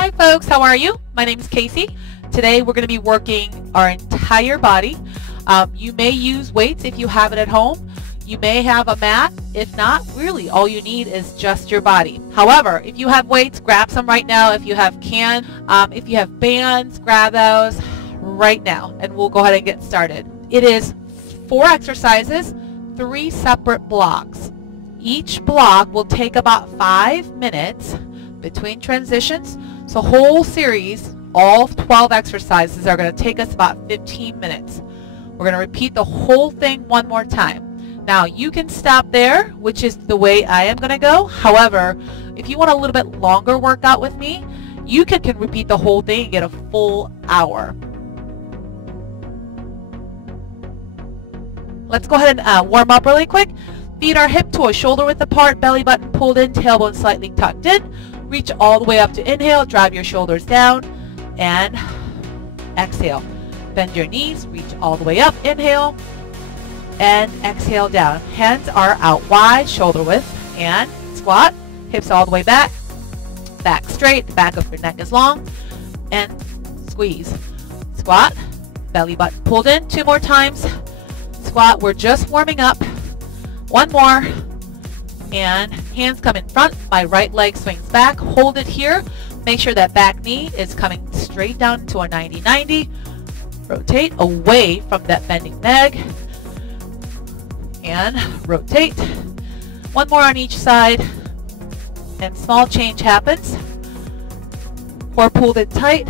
Hi folks, how are you? My name is Cacey. Today we're going to be working our entire body. You may use weights if you have it at home. You may have a mat. If not, really all you need is just your body. However, if you have weights, grab some right now. If you have if you have bands, grab those right now and we'll go ahead and get started. It is 4 exercises, 3 separate blocks. Each block will take about 5 minutes between transitions. So whole series, all 12 exercises are going to take us about 15 minutes. We're going to repeat the whole thing one more time. Now you can stop there, which is the way I am going to go. However, if you want a little bit longer workout with me, you can repeat the whole thing and get a full hour. Let's go ahead and warm up really quick. Feet are hip toes, shoulder width apart, belly button pulled in, tailbone slightly tucked in. Reach all the way up to inhale, drive your shoulders down, and exhale. Bend your knees, reach all the way up, inhale, and exhale down. Hands are out wide, shoulder width, and squat. Hips all the way back, back straight, the back of your neck is long, and squeeze. Squat, belly button pulled in, 2 more times. Squat, we're just warming up. 1 more, and hands come in front. My right leg swings back. Hold it here. Make sure that back knee is coming straight down to a 90-90. Rotate away from that bending leg, and rotate. 1 more on each side, and small change happens. Core pulled in tight.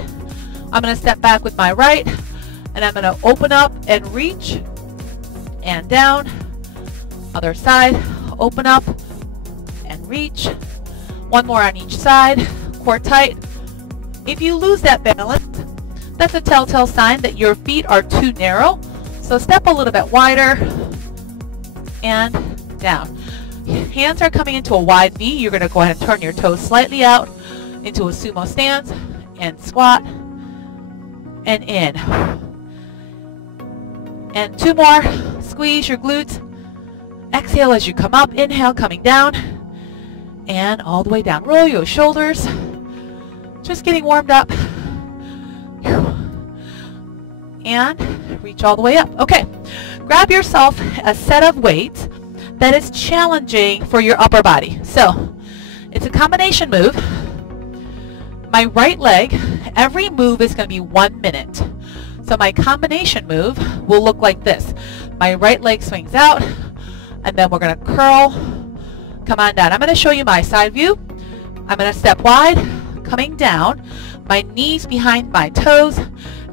I'm going to step back with my right, and I'm going to open up and reach, and down. Other side, open up and reach. 1 more on each side, core tight. If you lose that balance, that's a telltale sign that your feet are too narrow. So step a little bit wider and down. Hands are coming into a wide V. You're going to go ahead and turn your toes slightly out into a sumo stance and squat and in. And 2 more. Squeeze your glutes. Exhale as you come up. Inhale, coming down. And all the way down. Roll your shoulders. Just getting warmed up. And reach all the way up. Okay. Grab yourself a set of weights that is challenging for your upper body. So, it's a combination move. My right leg, every move is going to be 1 minute. So my combination move will look like this. My right leg swings out, and then we're going to curl, come on down. I'm going to show you my side view. I'm going to step wide, coming down, my knees behind my toes.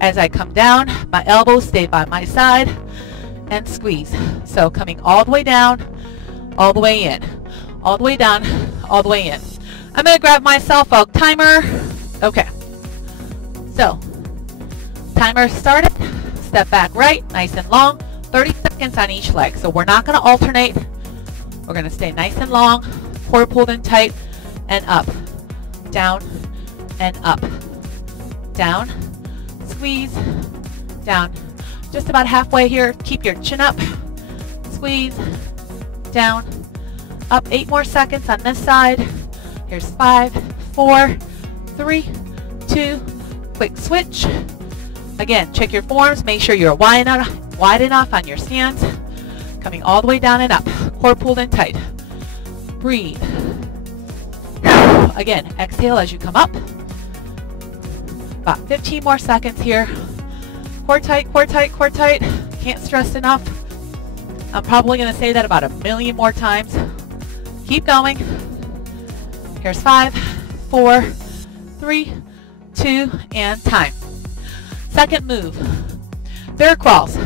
As I come down, my elbows stay by my side, and squeeze. So coming all the way down, all the way in, all the way down, all the way in. I'm going to grab myself a timer. Okay. So, timer started. Step back right, nice and long. 30 seconds on each leg. So we're not going to alternate. We're going to stay nice and long. Core pulled in tight and up. Down and up. Down. Squeeze. Down. Just about halfway here. Keep your chin up. Squeeze. Down. Up. 8 more seconds on this side. Here's 5, 4, 3, 2. Quick switch. Again, check your forms. Make sure you're wide enough on your stance. Coming all the way down and up. Core pulled in tight. Breathe. Again, exhale as you come up. About 15 more seconds here. Core tight, core tight, core tight. Can't stress enough. I'm probably going to say that about 1 million more times. Keep going. Here's 5, 4, 3, 2, and time. Second move, bear crawls.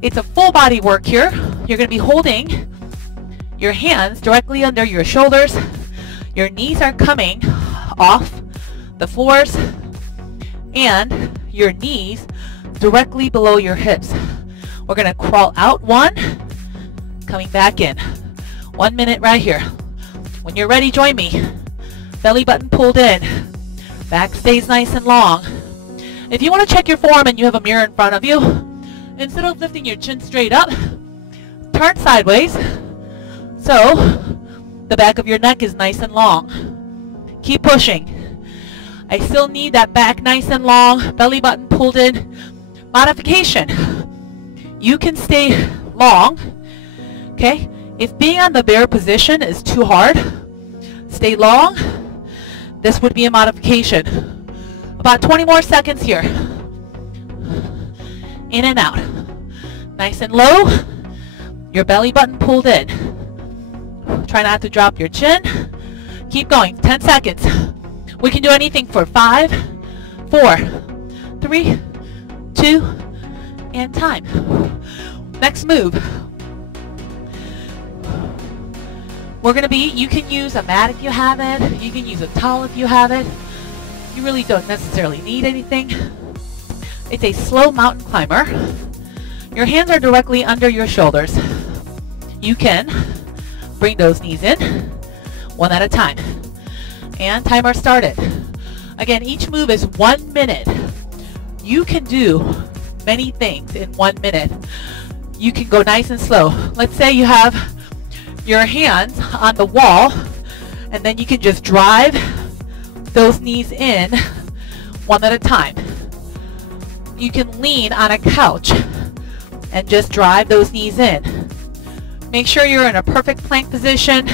It's a full body work here. You're going to be holding your hands directly under your shoulders. Your knees are coming off the floors and your knees directly below your hips. We're going to crawl out 1, coming back in. 1 minute right here. When you're ready, join me. Belly button pulled in. Back stays nice and long. If you want to check your form and you have a mirror in front of you, instead of lifting your chin straight up, turn sideways so the back of your neck is nice and long. Keep pushing. I still need that back nice and long, belly button pulled in. Modification. You can stay long, okay? If being on the bear position is too hard, stay long. This would be a modification. About 20 more seconds here. In and out. Nice and low. Your belly button pulled in. Try not to drop your chin. Keep going. 10 seconds. We can do anything for 5, 4, 3, 2, and time. Next move. We're going to be, you can use a mat if you have it. You can use a towel if you have it. You really don't necessarily need anything. It's a slow mountain climber. Your hands are directly under your shoulders. You can bring those knees in, one at a time. And timer started. Again, each move is 1 minute. You can do many things in 1 minute. You can go nice and slow. Let's say you have your hands on the wall, and then you can just drive those knees in one at a time. You can lean on a couch and just drive those knees in. Make sure you're in a perfect plank position.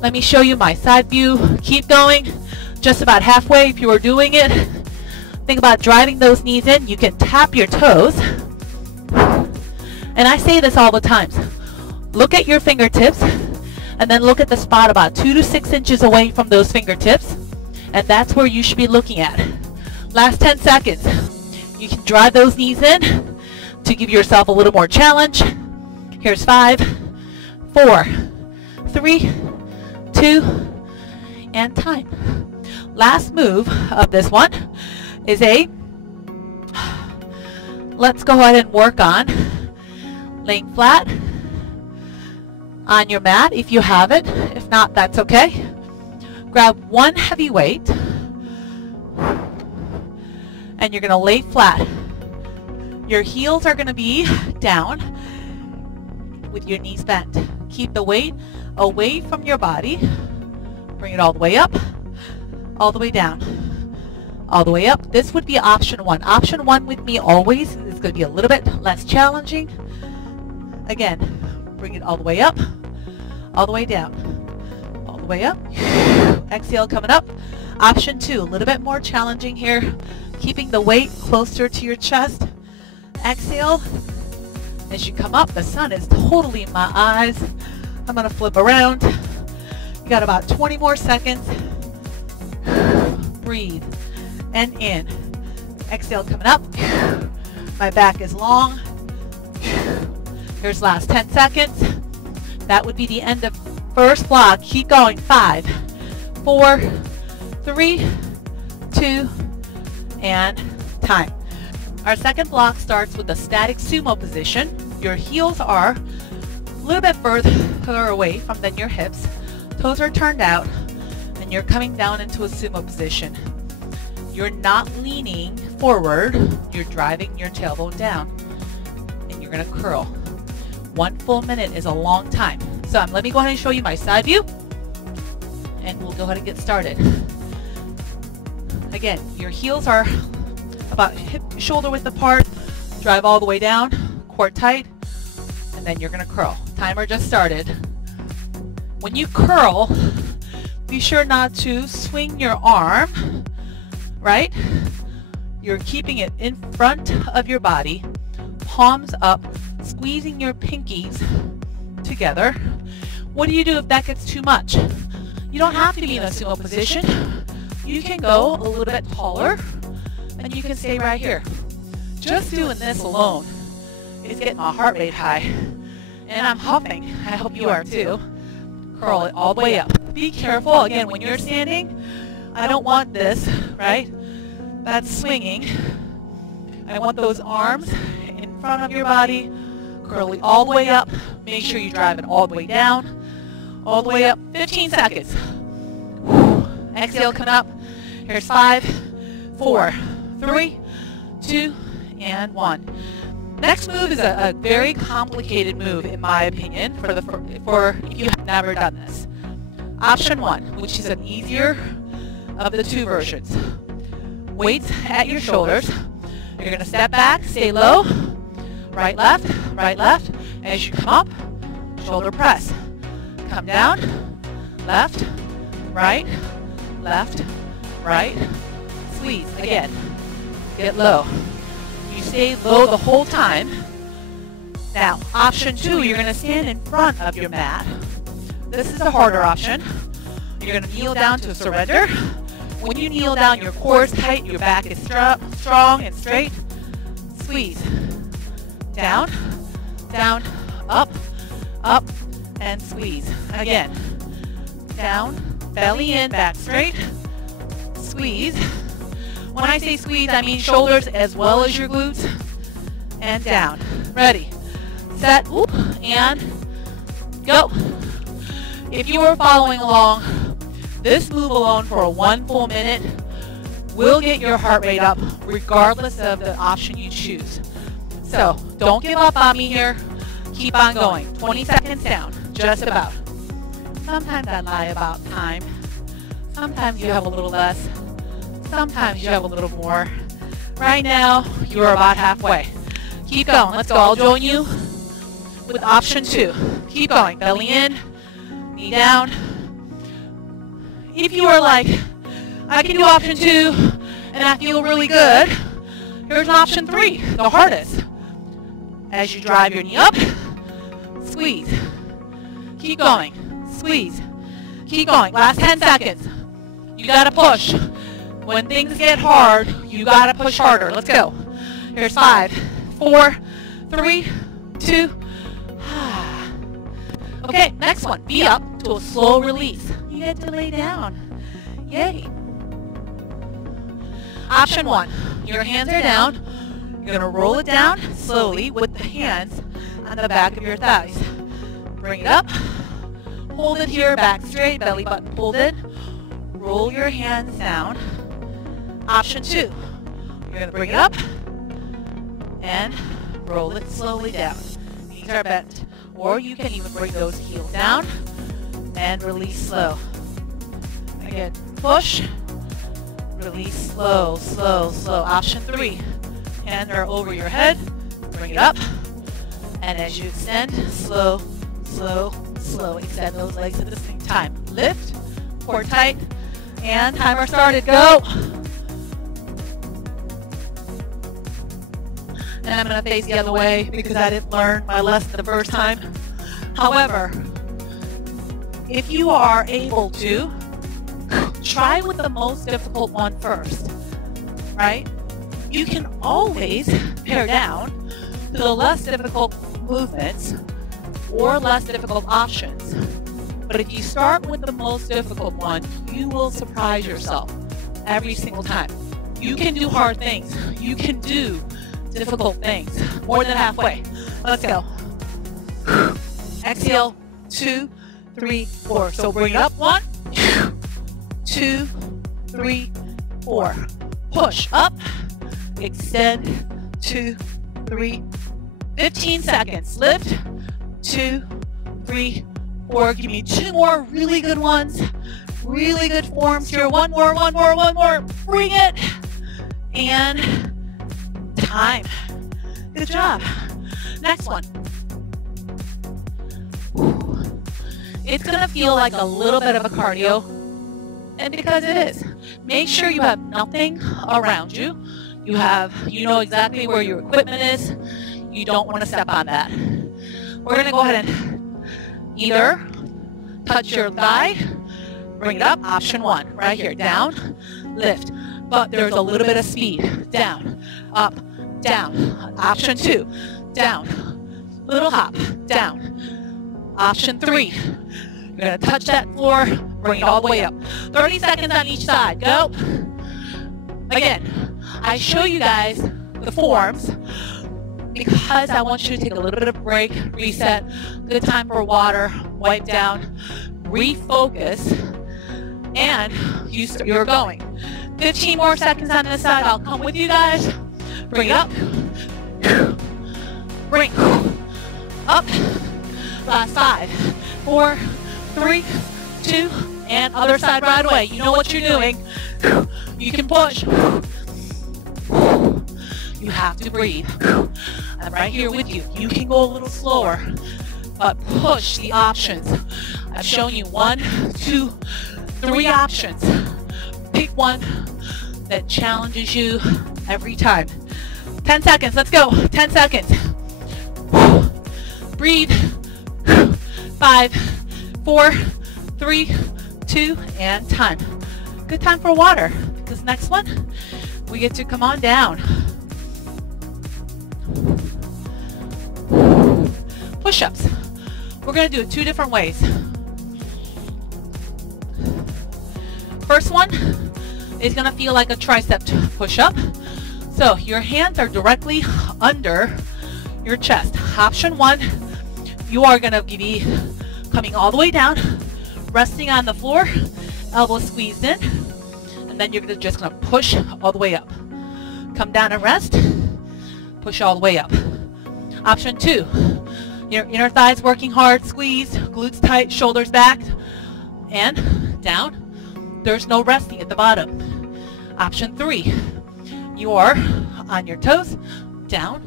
Let me show you my side view. Keep going. Just about halfway if you are doing it. Think about driving those knees in. You can tap your toes. And I say this all the time. Look at your fingertips and then look at the spot about 2 to 6 inches away from those fingertips. And that's where you should be looking at. Last 10 seconds. You can drive those knees in to give yourself a little more challenge. Here's 5, 4, 3, 2, and time. Last move of this one is let's go ahead and work on laying flat on your mat if you have it. If not, that's okay. Grab one heavy weight and you're going to lay flat. Your heels are going to be down with your knees bent. Keep the weight away from your body. Bring it all the way up, all the way down, all the way up. This would be option 1. Option 1 with me always is going to be a little bit less challenging. Again, bring it all the way up, all the way down, all the way up. Exhale, coming up. Option 2, a little bit more challenging here. Keeping the weight closer to your chest. Exhale. As you come up, the sun is totally in my eyes. I'm going to flip around. You got about 20 more seconds. Breathe. And in. Exhale, coming up. My back is long. Here's last 10 seconds. That would be the end of first block. Keep going. 5, 4, 3, 2, and time. Our second block starts with a static sumo position. Your heels are a little bit further away from than your hips. Toes are turned out, and you're coming down into a sumo position. You're not leaning forward. You're driving your tailbone down, and you're going to curl. 1 full minute is a long time. So let me go ahead and show you my side view, and we'll go ahead and get started. Again, your heels are about hip shoulder width apart. Drive all the way down, core tight, and then you're going to curl. Timer just started. When you curl, be sure not to swing your arm, right? You're keeping it in front of your body, palms up, squeezing your pinkies together. What do you do if that gets too much? You don't have to be in a sumo position. You can go a little bit taller, and you can stay right here. Just doing this alone is getting my heart rate high, and I'm huffing. I hope you are too. Curl it all the way up. Be careful, again, when you're standing, I don't want this, right? That's swinging. I want those arms in front of your body, curling all the way up. Make sure you drive it all the way down, all the way up. 15 seconds. Exhale, come up. Here's 5, 4, 3, 2, and 1. Next move is a very complicated move, in my opinion, for if you have never done this. Option 1, which is an easier of the two versions. weights at your shoulders. You're going to step back, stay low, right, left, right, left. As you come up, shoulder press. Come down, left, right, squeeze. Again, get low. You stay low the whole time. Now, option 2, you're going to stand in front of your mat. This is the harder option. You're going to kneel down to surrender. When you kneel down, your core is tight, your back is strong and straight. Squeeze. Down, down, up, and squeeze. Again, down, belly in, back straight, squeeze. When I say squeeze, I mean shoulders as well as your glutes, and down. Ready, set, and go. If you are following along, this move alone for 1 full minute will get your heart rate up regardless of the option you choose. So don't give up on me here. Keep on going. 20 seconds down, just about. Sometimes I lie about time. Sometimes you have a little less. Sometimes you have a little more. Right now, you are about halfway. Keep going. Let's go. I'll join you with option 2. Keep going. Belly in, knee down. If you are like, I can do option 2 and I feel really good, here's option 3, the hardest. As you drive your knee up, squeeze. Keep going. Squeeze. Keep going. Last 10 seconds. You got to push. When things get hard, you got to push harder. Let's go. Here's 5, 4, 3, 2. Okay, next one. Be up to a slow release. You get to lay down. Yay. Option 1. Your hands are down. You're going to roll it down slowly with the hands on the back of your thighs. Bring it up. Hold it here, back straight, belly button pulled in. Roll your hands down. Option 2. You're going to bring it up and roll it slowly down. Knees are bent. Or you can even bring those heels down and release slow. Again, push, release slow, slow, slow. Option 3. Hands are over your head. Bring it up. And as you extend, slow, slow, slow. Extend those legs at the same time. Lift, core tight, and timer started. Go. And I'm going to face the other way because I didn't learn my lesson the first time. However, if you are able to, try with the most difficult one first, right? You can always pare down to the less difficult movements or less difficult options. But if you start with the most difficult one, you will surprise yourself every single time. You can do hard things. You can do difficult things. More than halfway. Let's go. Exhale. 2, 3, 4. So bring it up. 1, 2, 3, 4. Push up. Extend. 2, 3. 15 seconds. Lift. 2, 3, 4. Give me 2 more really good ones. Really good forms here. One more. Bring it. And time. Good job. Next one. It's going to feel like a little bit of a cardio, and because it is, make sure you have nothing around you. You know exactly where your equipment is. You don't want to step on that. We're going to go ahead and either touch your thigh, bring it up, option 1, right here, down, lift, but there's a little bit of speed, down, up, down, option 2, down, little hop, down, option 3, you're going to touch that floor, bring it all the way up, 30 seconds on each side, go. Again, I show you guys the forms because I want you to take a little bit of a break, reset, good time for water, wipe down, refocus, and you're going. 15 more seconds on this side. I'll come with you guys. Bring it up. Bring up. Last 5, 4, 3, 2, and other side right away. You know what you're doing. You can push. You have to breathe. I'm right here with you. You can go a little slower, but push the options. I've shown you 1, 2, 3 options. Pick one that challenges you every time. 10 seconds, let's go. 10 seconds. Breathe. 5, 4, 3, 2, and time. Good time for water. This next one, we get to come on down. Push-ups. We're going to do it 2 different ways. First one is going to feel like a tricep push-up. So your hands are directly under your chest. Option 1, you are going to be coming all the way down, resting on the floor, elbows squeezed in, and then you're just going to push all the way up. Come down and rest, push all the way up. Option 2, your inner thighs working hard, squeeze, glutes tight, shoulders back, and down. There's no resting at the bottom. Option 3, you are on your toes, down,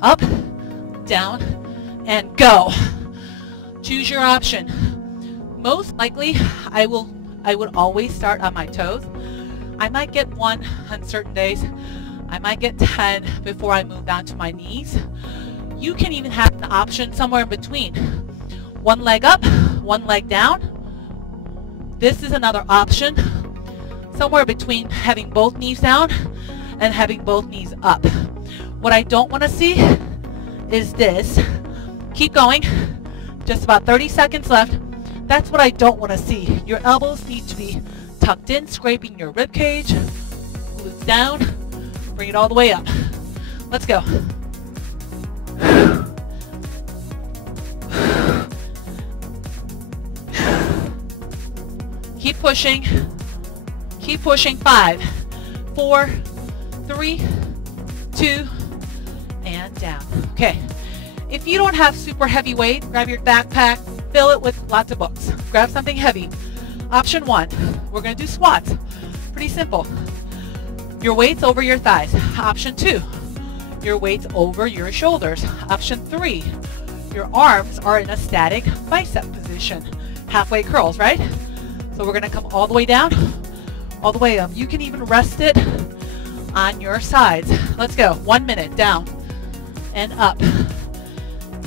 up, down, and go. Choose your option. Most likely, I would always start on my toes. I might get 1 on certain days. I might get 10 before I move down to my knees. You can even have an option somewhere in between. 1 leg up, 1 leg down. This is another option. Somewhere between having both knees down and having both knees up. What I don't want to see is this. Keep going. Just about 30 seconds left. That's what I don't want to see. Your elbows need to be tucked in, scraping your rib cage. Glutes down. Bring it all the way up. Let's go. Keep pushing. Keep pushing. 5, 4, 3, 2, and down. Okay. If you don't have super heavy weight, grab your backpack, fill it with lots of books. Grab something heavy. Option 1, we're going to do squats. Pretty simple. Your weight's over your thighs. Option 2, your weight's over your shoulders. Option 3, your arms are in a static bicep position. Halfway curls, right? So we're going to come all the way down, all the way up. You can even rest it on your sides. Let's go. 1 minute. Down and up.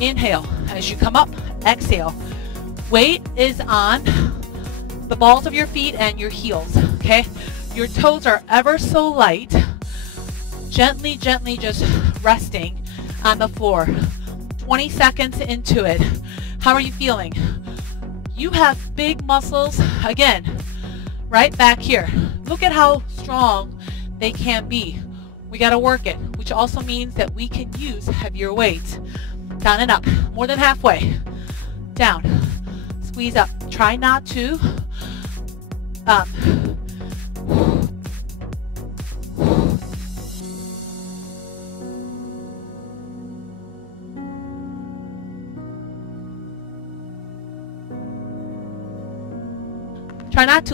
Inhale. As you come up, exhale. Weight is on the balls of your feet and your heels, okay? Your toes are ever so light. Gently, gently just resting on the floor. 20 seconds into it. How are you feeling? You have big muscles, again, right back here. Look at how strong they can be. We got to work it, which also means that we can use heavier weights. Down and up, more than halfway. Down, squeeze up. Try not to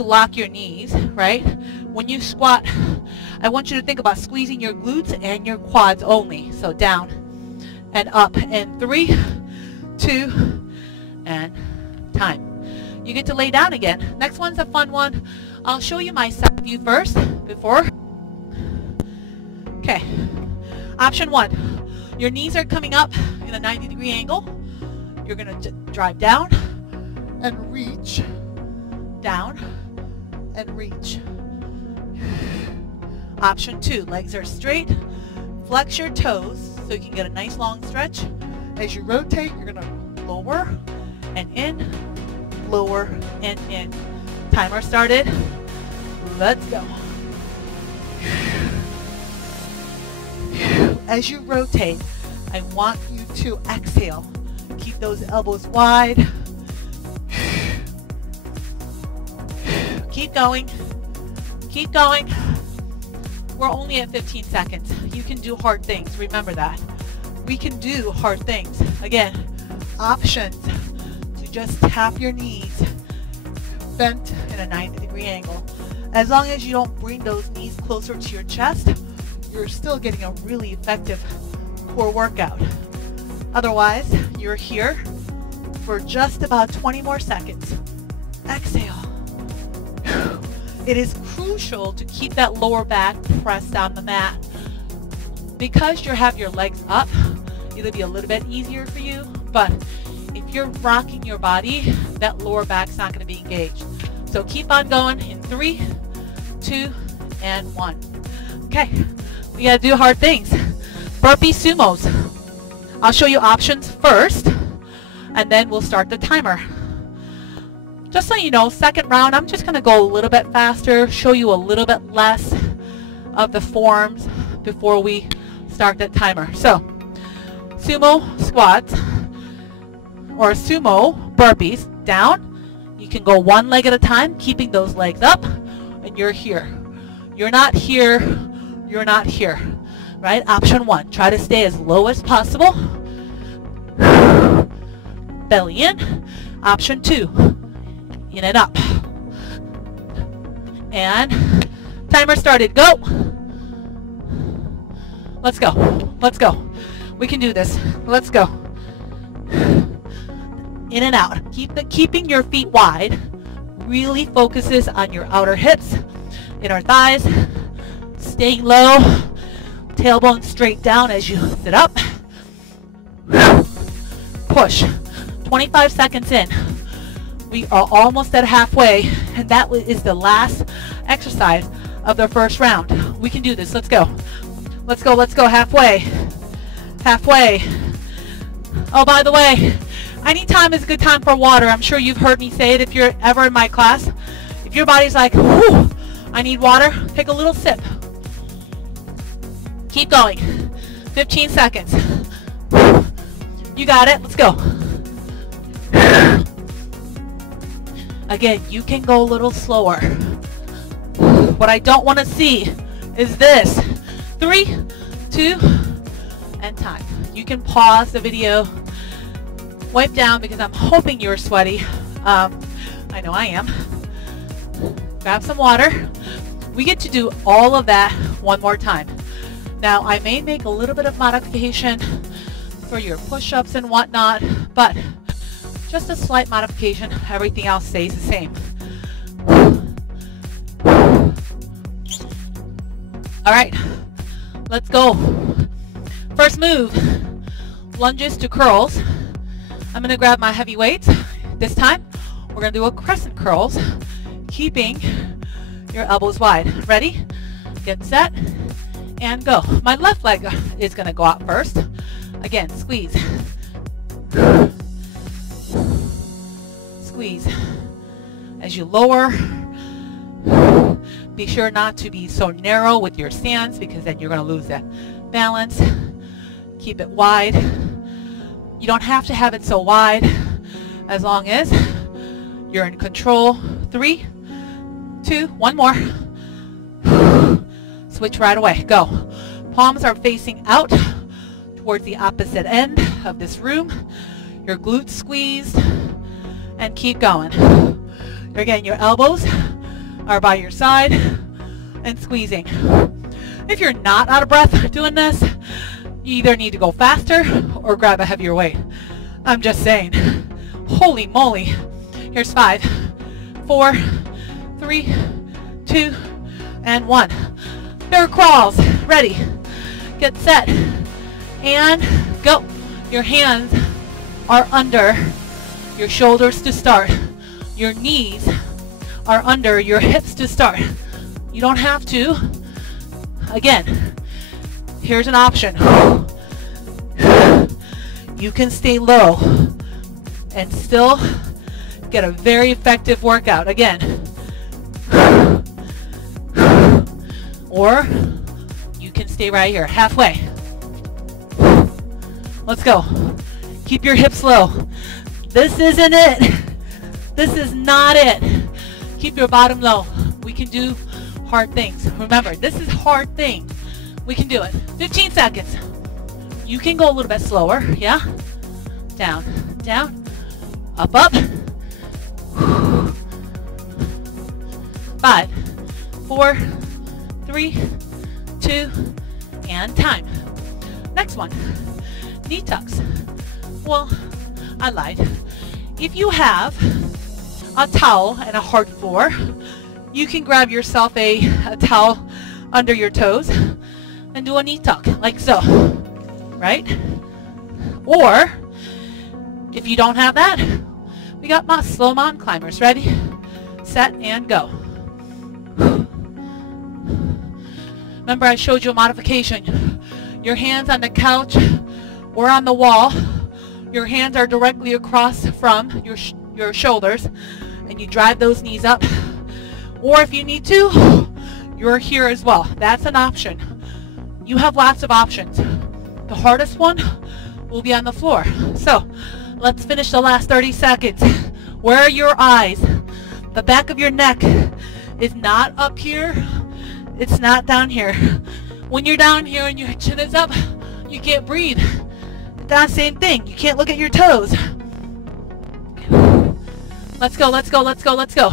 lock your knees, right? When you squat, I want you to think about squeezing your glutes and your quads only. So down and up in 3, 2, and time. You get to lay down again. Next one's a fun one. I'll show you my side view first before. Okay. Option 1. Your knees are coming up in a 90-degree angle. You're going to drive down and reach. Down and reach. Option 2. Legs are straight. Flex your toes so you can get a nice long stretch. As you rotate, you're going to lower and in, lower and in. Timer started. Let's go. As you rotate, I want you to exhale. Keep those elbows wide. Keep going. Keep going. We're only at 15 seconds. You can do hard things. Remember that. We can do hard things. Again, options to just tap your knees bent in a 90-degree angle. As long as you don't bring those knees closer to your chest, you're still getting a really effective core workout. Otherwise, you're here for just about 20 more seconds. Exhale. It is crucial to keep that lower back pressed on the mat. Because you have your legs up, it'll be a little bit easier for you, but if you're rocking your body, that lower back's not going to be engaged. So keep on going in 3, 2, and 1. Okay, we got to do hard things. Burpee sumos. I'll show you options first, and then we'll start the timer. Just so you know, second round, I'm just going to go a little bit faster, show you a little bit less of the forms before we start that timer. So, sumo squats or sumo burpees down. You can go one leg at a time, keeping those legs up, and you're here. You're not here, you're not here, right? Option 1, try to stay as low as possible. Belly in. Option 2, in and up. And timer started, go. Let's go, let's go. We can do this, let's go. In and out. Keeping your feet wide really focuses on your outer hips, inner thighs, staying low, tailbone straight down as you sit up. Push. 25 seconds in. We are almost at halfway, and that is the last exercise of the first round. We can do this. Let's go. Let's go. Let's go. Halfway. Halfway. Oh, by the way, anytime is a good time for water. I'm sure you've heard me say it if you're ever in my class. If your body's like, whew, I need water, take a little sip. Keep going. 15 seconds. You got it. Let's go. Again, you can go a little slower. What I don't want to see is this. 3, 2, and time. You can pause the video, wipe down because I'm hoping you're sweaty. I know I am. Grab some water. We get to do all of that one more time. Now, I may make a little bit of modification for your push-ups and whatnot, but just a slight modification. Everything else stays the same. All right, let's go. First move, lunges to curls. I'm gonna grab my heavy weights. This time, we're gonna do a crescent curls, keeping your elbows wide. Ready? Get set, and go. My left leg is gonna go out first. Again, squeeze. Squeeze. As you lower, be sure not to be so narrow with your stance because then you're gonna lose that balance. Keep it wide. You don't have to have it so wide as long as you're in control. 3, 2, one more. Switch right away. Go. Palms are facing out towards the opposite end of this room. Your glutes squeezed, and keep going. Again, your elbows are by your side and squeezing. If you're not out of breath doing this, you either need to go faster or grab a heavier weight. I'm just saying. Holy moly. Here's 5, 4, 3, 2, and 1. Bear crawls. Ready. Get set. And go. Your hands are under your shoulders to start. Your knees are under your hips to start. You don't have to. Again, here's an option. You can stay low and still get a very effective workout. Again. Or you can stay right here, halfway. Let's go. Keep your hips low. This isn't it. This is not it. Keep your bottom low. We can do hard things. Remember, this is hard thing. We can do it. 15 seconds. You can go a little bit slower, yeah? Down, down, up, up. 5, 4, 3, 2, and time. Next one, knee tucks. Well, I lied. If you have a towel and a hard floor, you can grab yourself a towel under your toes and do a knee tuck, like so, right? Or, if you don't have that, we got my slow mountain climbers. Ready, set, and go. Remember I showed you a modification. Your hands on the couch or on the wall. Your hands are directly across from your shoulders, and you drive those knees up. Or if you need to, you're here as well. That's an option. You have lots of options. The hardest one will be on the floor. So let's finish the last 30 seconds. Where are your eyes? The back of your neck is not up here. It's not down here. When you're down here and your chin is up, you can't breathe. That same thing. You can't look at your toes. Let's go, let's go, let's go, let's go.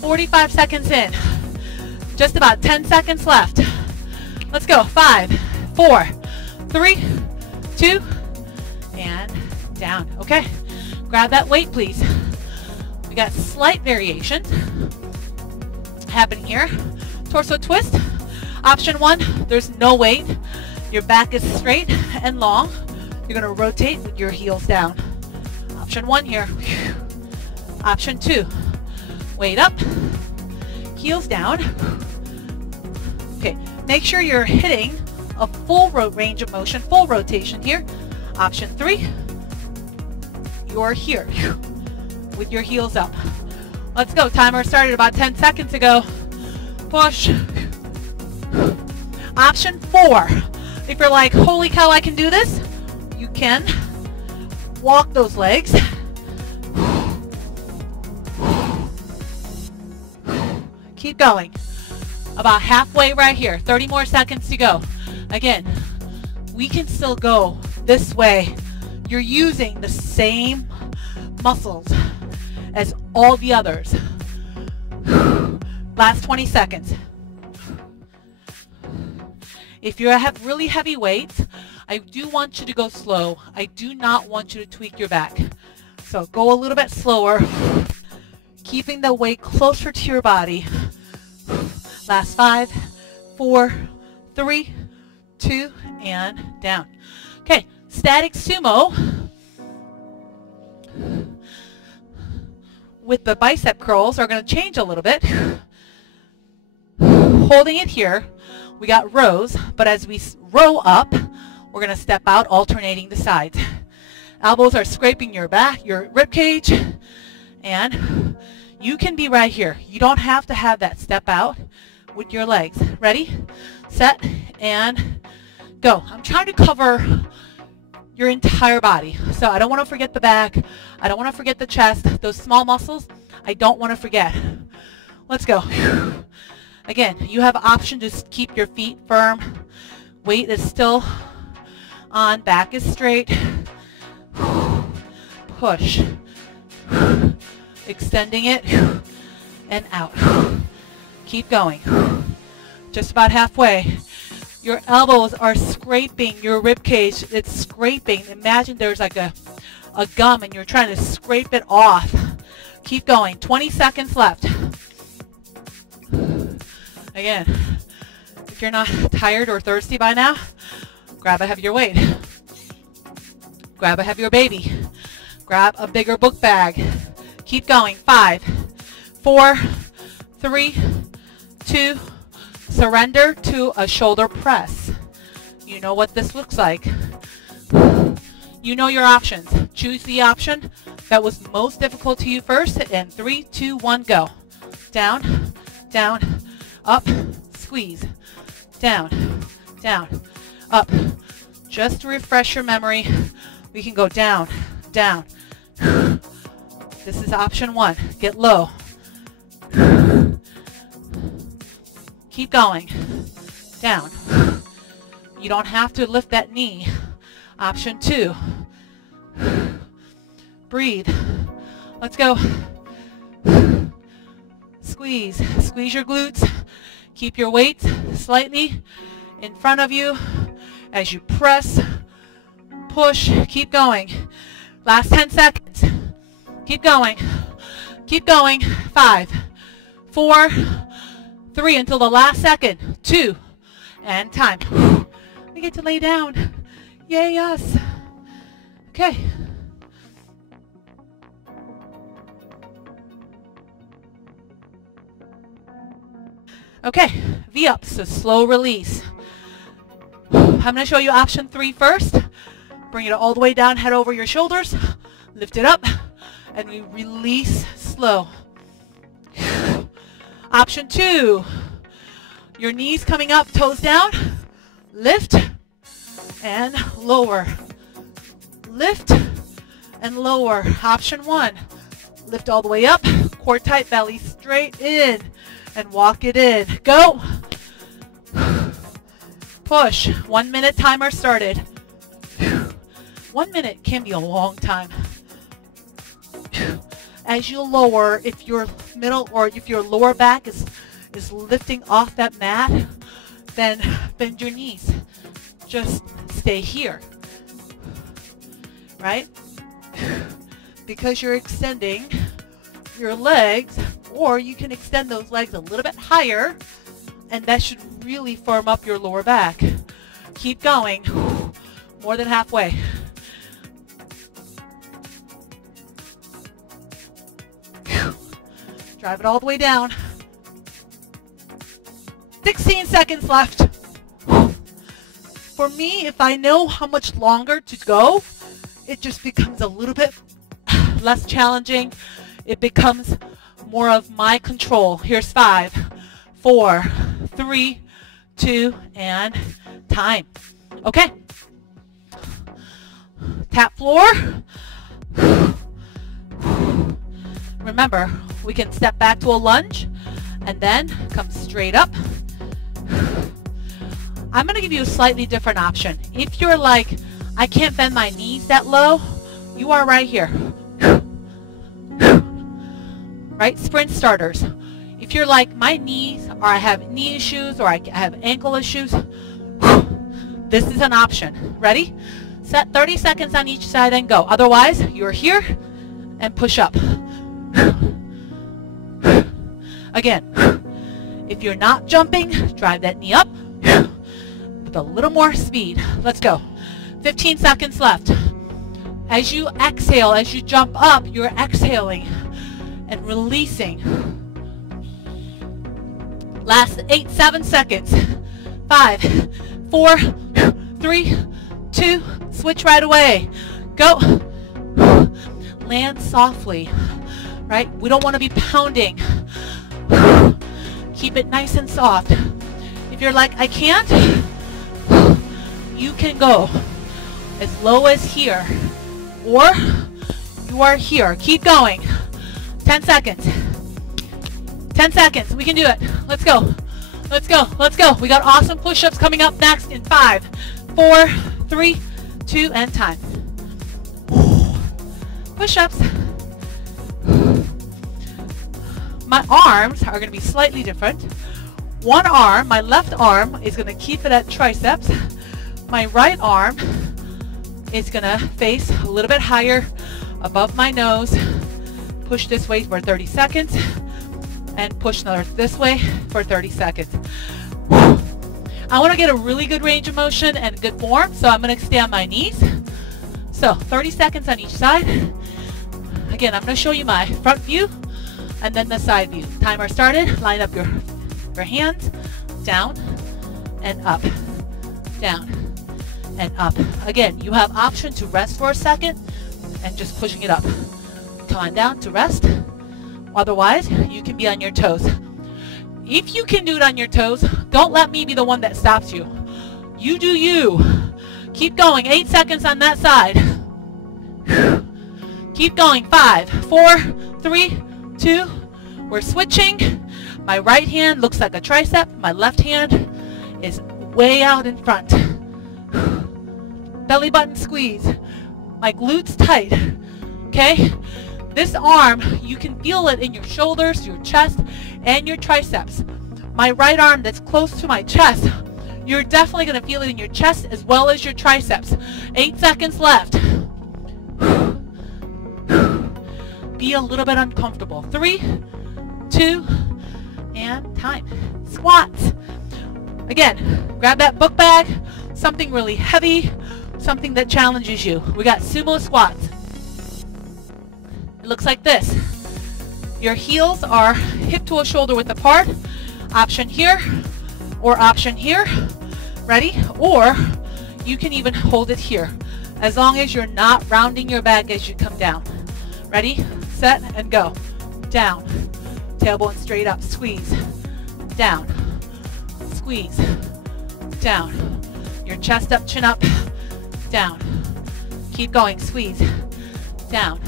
45 seconds in. Just about 10 seconds left. Let's go. 5, 4, 3, 2, and down. Okay. Grab that weight, please. We got slight variations happening here. Torso twist. Option 1, there's no weight. Your back is straight and long. You're going to rotate with your heels down. Option 1 here. Option 2, weight up, heels down. Okay, make sure you're hitting a full range of motion, full rotation here. Option 3, you're here with your heels up. Let's go. Timer started about 10 seconds ago. Push. Option 4, if you're like, holy cow, I can do this, you can walk those legs. Keep going. About halfway right here. 30 more seconds to go. Again, we can still go this way. You're using the same muscles as all the others. Last 20 seconds. If you have really heavy weights, I do want you to go slow. I do not want you to tweak your back. So go a little bit slower, keeping the weight closer to your body. Last 5, 4, 3, 2, and down. Okay, static sumo with the bicep curls are going to change a little bit. Holding it here, we got rows, but as we row up, we're going to step out, alternating the sides. Elbows are scraping your back, your rib cage, and you can be right here. You don't have to have that step out with your legs. Ready, set, and go. I'm trying to cover your entire body. So I don't want to forget the back. I don't want to forget the chest. Those small muscles, I don't want to forget. Let's go. Again, you have option to keep your feet firm. Weight is still on. Back is straight. Push. Extending it and out. Keep going. Just about halfway. Your elbows are scraping your rib cage. It's scraping. Imagine there's like a gum and you're trying to scrape it off. Keep going. 20 seconds left. Again, if you're not tired or thirsty by now, grab a heavier weight. Grab a heavier baby. Grab a bigger book bag. Keep going. 5, 4, 3, 2, surrender to a shoulder press. You know what this looks like. You know your options. Choose the option that was most difficult to you first. And 3, 2, 1, go. Down, down, up, squeeze. Down, down, up. Just to refresh your memory, we can go down, down. This is option 1. Get low. Keep going. Down. You don't have to lift that knee. Option 2. Breathe. Let's go. Squeeze. Squeeze your glutes. Keep your weight slightly in front of you as you press, push, keep going. Last 10 seconds. Keep going. Keep going. 5, 4, 3 until the last second. 2, and time. We get to lay down. Yay us. Okay. Okay, V-ups, so slow release. I'm going to show you option 3 first. Bring it all the way down, head over your shoulders, lift it up, and we release slow. Option 2, your knees coming up, toes down, lift and lower. Lift and lower. Option 1, lift all the way up, core tight, belly straight in, and walk it in. Go. Push. 1 minute timer started. 1 minute can be a long time. As you lower, if your middle or if your lower back is lifting off that mat, then bend your knees. Just stay here. Right? Because you're extending your legs, or you can extend those legs a little bit higher, and that should really firm up your lower back. Keep going. More than halfway. Drive it all the way down. 16 seconds left. For me, if I know how much longer to go, it just becomes a little bit less challenging. It becomes more of my control. Here's 5, 4, 3, 2, and time. Okay. Tap floor. Remember, we can step back to a lunge and then come straight up. I'm going to give you a slightly different option. If you're like, I can't bend my knees that low, you are right here. Right? Sprint starters. If you're like, my knees, or I have knee issues, or I have ankle issues, this is an option. Ready? Set 30 seconds on each side and go. Otherwise, you're here and push up. Again, if you're not jumping, drive that knee up with a little more speed. Let's go. 15 seconds left. As you exhale, as you jump up, you're exhaling and releasing. Last 8, 7 seconds. 5, 4, 3, 2, switch right away. Go. Land softly, right? We don't want to be pounding. Keep it nice and soft. If you're like, I can't, you can go as low as here, or you are here. Keep going. 10 seconds. 10 seconds. We can do it. Let's go. Let's go. Let's go. We got awesome push-ups coming up next in 5, 4, 3, 2, and time. Push-ups. My arms are going to be slightly different. One arm, my left arm, is going to keep it at triceps. My right arm is going to face a little bit higher above my nose. Push this way for 30 seconds. And push another this way for 30 seconds. I want to get a really good range of motion and good form, so I'm going to stay on my knees. So 30 seconds on each side. Again, I'm going to show you my front view and then the side view. Timer started. Line up your hands, down and up, down and up. Again, you have option to rest for a second and just pushing it up. Come on down to rest. Otherwise, you can be on your toes. If you can do it on your toes, don't let me be the one that stops you. You do you. Keep going. 8 seconds on that side. Keep going. 5, 4, 3, 2. We're switching. My right hand looks like a tricep. My left hand is way out in front. Belly button squeeze. My glutes tight. Okay? This arm, you can feel it in your shoulders, your chest, and your triceps. My right arm that's close to my chest, You're definitely going to feel it in your chest as well as your triceps. 8 seconds left. Be a little bit uncomfortable. 3, 2, and time. Squats. Again, grab that book bag, something really heavy, something that challenges you. We got sumo squats. It looks like this. Your heels are hip to a shoulder width apart. Option here or option here. Ready? Or you can even hold it here, as long as you're not rounding your back as you come down. Ready, set, and go. Down. Tailbone straight up. Squeeze. Down. Squeeze. Down. Your chest up, chin up. Down. Keep going. Squeeze. Down.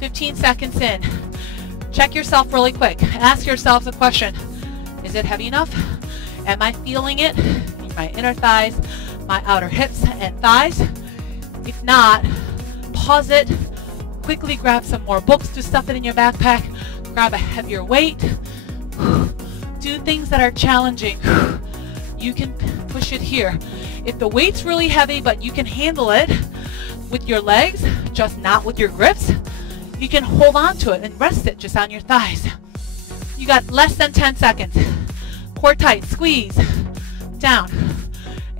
15 seconds in. Check yourself really quick. Ask yourselves a question. Is it heavy enough? Am I feeling it? My inner thighs, my outer hips and thighs. If not, pause it. Quickly grab some more books to stuff it in your backpack. Grab a heavier weight. Do things that are challenging. You can push it here. If the weight's really heavy but you can handle it with your legs, just not with your grips, you can hold on to it and rest it just on your thighs. You got less than 10 seconds. Core tight, squeeze, down.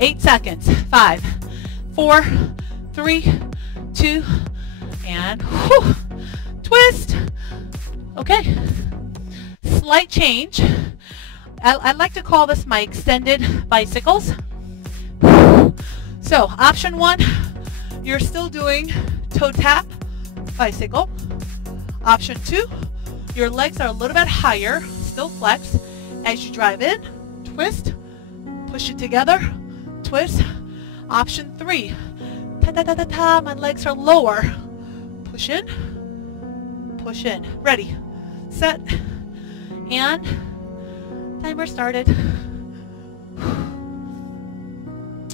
8 seconds, 5, 4, 3, 2, and whew, twist. Okay, slight change. I like to call this my extended bicycles. So option 1, you're still doing toe tap bicycle. Option 2, your legs are a little bit higher, still flex. As you drive in, twist, push it together, twist. Option 3, ta-ta-ta-ta-ta, my legs are lower. Push in, ready, set, and timer started.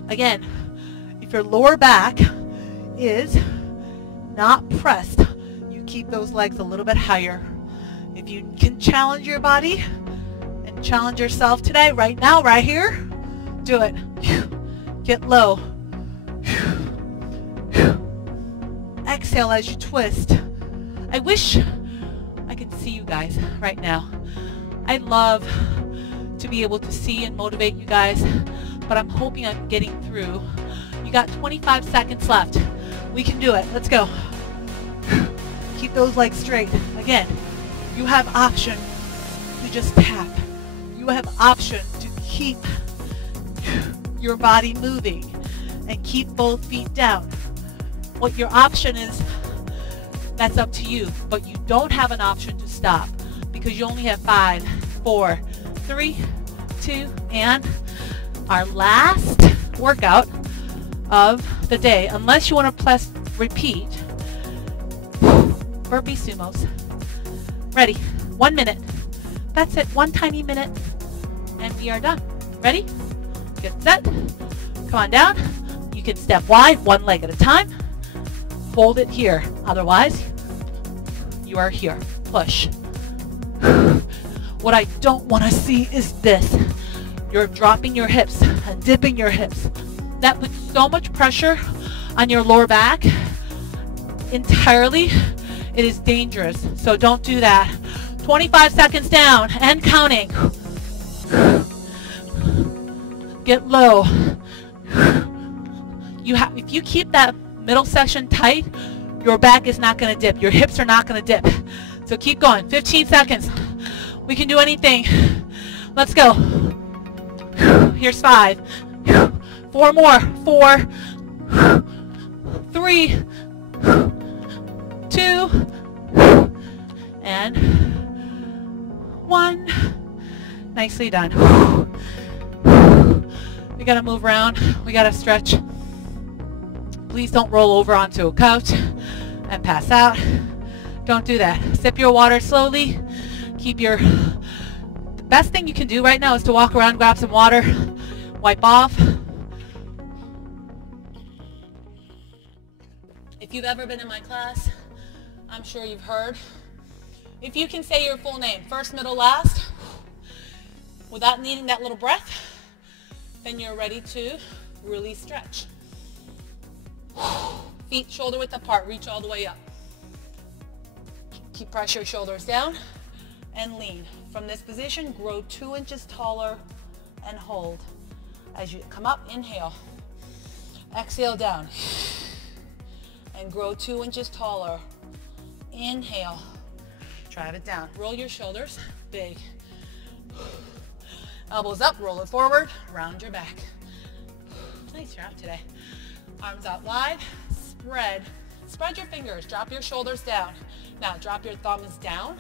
Again, if your lower back is not pressed, you keep those legs a little bit higher. If you can challenge your body and challenge yourself today, right now, right here, do it. Get low. Exhale as you twist. I wish I could see you guys right now. I'd love to be able to see and motivate you guys, but I'm hoping I'm getting through. You got 25 seconds left. We can do it. Let's go. Keep those legs straight. Again, you have option to just tap. You have option to keep your body moving and keep both feet down. What your option is, that's up to you, but you don't have an option to stop because you only have 5, 4, 3, 2, and our last workout of the day, unless you want to press repeat, burpee sumos. Ready? 1 minute. That's it. 1 tiny minute, and we are done. Ready? Get set. Come on down. You can step wide, 1 leg at a time. Hold it here. Otherwise, you are here. Push. What I don't want to see is this. You're dropping your hips and dipping your hips. That puts so much pressure on your lower back entirely. It is dangerous. So don't do that. 25 seconds down and counting. Get low. If you keep that middle section tight, your back is not going to dip. Your hips are not going to dip. So keep going. 15 seconds. We can do anything. Let's go. Here's 5. 4 more. 4, 3, 2, and 1. Nicely done. We got to move around. We got to stretch. Please don't roll over onto a couch and pass out. Don't do that. Sip your water slowly. The best thing you can do right now is to walk around, grab some water, wipe off. If you've ever been in my class, I'm sure you've heard. If you can say your full name, first, middle, last, without needing that little breath, then you're ready to really stretch. Feet shoulder width apart, reach all the way up. Keep pressure your shoulders down and lean. From this position, grow 2 inches taller and hold. As you come up, inhale. Exhale down. And grow 2 inches taller. Inhale. Drive it down. Roll your shoulders, big. Elbows up, roll it forward, round your back. Nice job today. Arms out wide, spread. Spread your fingers, drop your shoulders down. Now drop your thumbs down,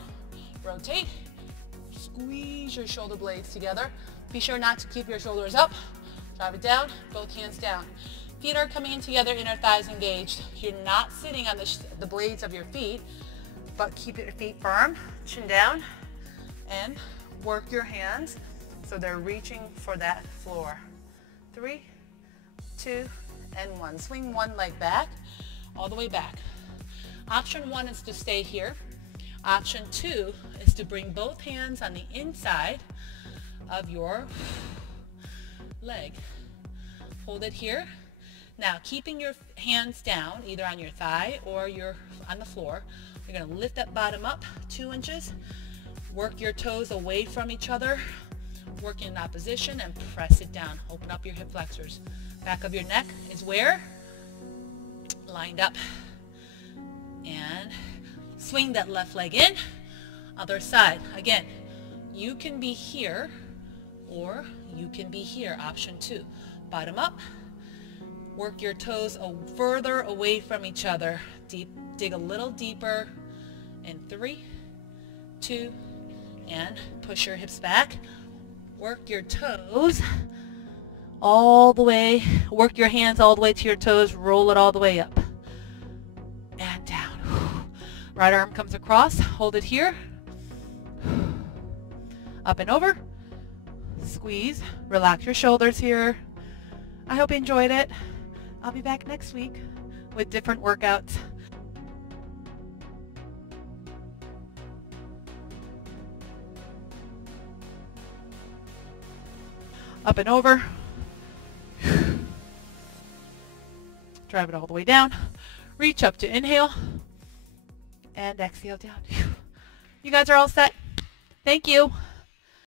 rotate, squeeze your shoulder blades together. Be sure not to keep your shoulders up. Drive it down, both hands down. Feet are coming in together, inner thighs engaged. You're not sitting on the blades of your feet, but keep your feet firm, chin down, and work your hands so they're reaching for that floor. 3, 2, and 1. Swing one leg back, all the way back. Option 1 is to stay here. Option 2 is to bring both hands on the inside of your leg. Hold it here. Now, keeping your hands down, either on your thigh or on the floor, you're going to lift that bottom up 2 inches. Work your toes away from each other. Work in opposition and press it down. Open up your hip flexors. Back of your neck is where? Lined up. And swing that left leg in. Other side. Again, you can be here or you can be here. Option 2. Bottom up. Work your toes further away from each other. Dig a little deeper. In 3, 2, and push your hips back. Work your toes all the way. Work your hands all the way to your toes. Roll it all the way up. And down. Right arm comes across. Hold it here. Up and over. Squeeze. Relax your shoulders here. I hope you enjoyed it. I'll be back next week with different workouts. Up and over. Drive it all the way down. Reach up to inhale. And exhale down. You guys are all set. Thank you.